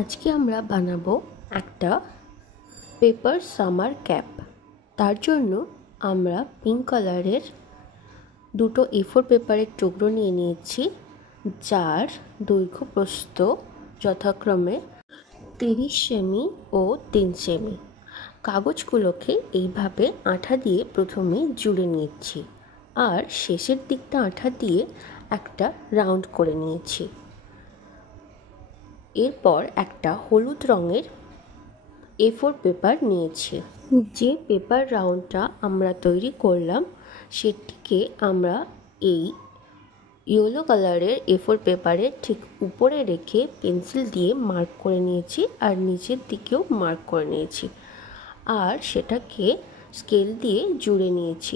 আজকে আমরা বানাবো একটা পেপার সামার ক্যাপ। তার জন্য আমরা পিঙ্ক কালারের দুটো A4 পেপারের টুকরো নিয়ে নিয়েছি, যার দৈর্ঘ্য প্রস্থ যথাক্রমে 30 সেমি ও 3 সেমি। কাগজগুলোকে এইভাবে আঠা দিয়ে প্রথমে জুড়ে নিয়েছি আর শেষের দিকটা আঠা দিয়ে একটা রাউন্ড করে নিয়েছি। এরপর একটা হলুদ রঙের A4 পেপার নিয়েছি। যে পেপার রাউন্ডটা আমরা তৈরি করলাম সেটিকে আমরা এই ইয়েলো কালারের A4 পেপারের ঠিক উপরে রেখে পেন্সিল দিয়ে মার্ক করে নিয়েছি আর নিচের দিকেও মার্ক করে নিয়েছি, আর সেটাকে স্কেল দিয়ে জুড়ে নিয়েছি।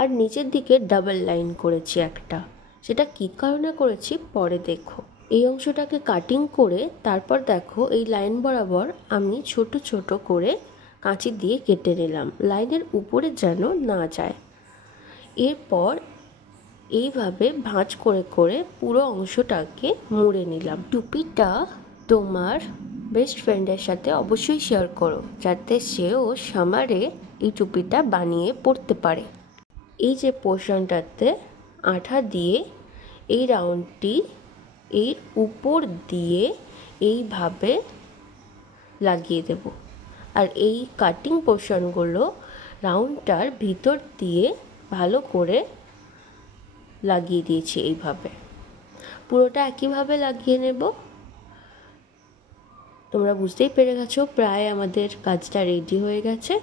আর নিচের দিকে ডাবল লাইন করেছি একটা, সেটা কী কারণে করেছি পরে দেখো। এই অংশটাকে কাটিং করে তারপর দেখো এই লাইন বরাবর আমি ছোট ছোট করে কাঁচি দিয়ে কেটে নিলাম, লাইনের উপরে যেন না যায়। এরপর এইভাবে ভাঁজ করে করে পুরো অংশটাকে মুড়ে নিলাম। টুপিটা তোমার বেস্ট ফ্রেন্ডের সাথে অবশ্যই শেয়ার করো, যাতে সেও সামারে এই টুপিটা বানিয়ে পরতে পারে। এই যে পোর্শনটাতে আঠা দিয়ে এই রাউন্ডটি এর উপর দিয়ে এইভাবে লাগিয়ে দেব, আর এই কাটিং পোর্শনগুলো রাউন্ডটার ভিতর দিয়ে ভালো করে লাগিয়ে দিয়েছি। এইভাবে পুরোটা একইভাবে লাগিয়ে নেব। তোমরা বুঝতেই পেরে গেছো প্রায় আমাদের কাজটা রেডি হয়ে গেছে।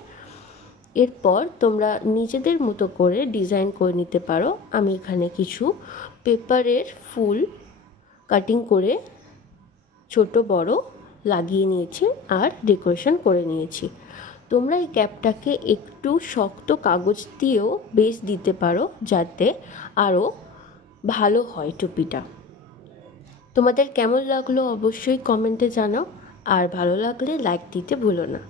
এরপর তোমরা নিজেদের মতো করে ডিজাইন করে নিতে পারো। আমি এখানে কিছু পেপারের ফুল কাটিং করে ছোট বড় লাগিয়ে নিয়েছি আর ডেকোরেশন করে নিয়েছি। তোমরা এই ক্যাপটাকে একটু শক্ত কাগজ দিয়েও বেস দিতে পারো, যাতে আরও ভালো হয় টুপিটা। তোমাদের কেমন লাগলো অবশ্যই কমেন্টে জানাও, আর ভালো লাগলে লাইক দিতে ভুলো না।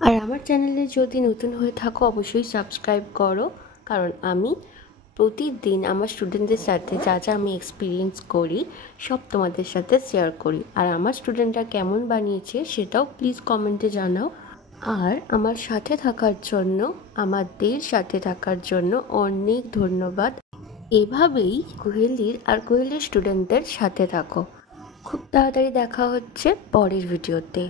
আর আমার চ্যানেলে যদি নতুন হয়ে থাকো অবশ্যই সাবস্ক্রাইব করো, কারণ আমি প্রতিদিন আমার স্টুডেন্টদের সাথে যা যা আমি এক্সপিরিয়েন্স করি সব তোমাদের সাথে শেয়ার করি। আর আমার স্টুডেন্টরা কেমন বানিয়েছে সেটাও প্লিজ কমেন্টে জানাও। আর আমার সাথে থাকার জন্য, আমাদের সাথে থাকার জন্য অনেক ধন্যবাদ। এভাবেই কোহেলির আর কোহেলির স্টুডেন্টদের সাথে থাকো। খুব তাড়াতাড়ি দেখা হচ্ছে পরের ভিডিওতে।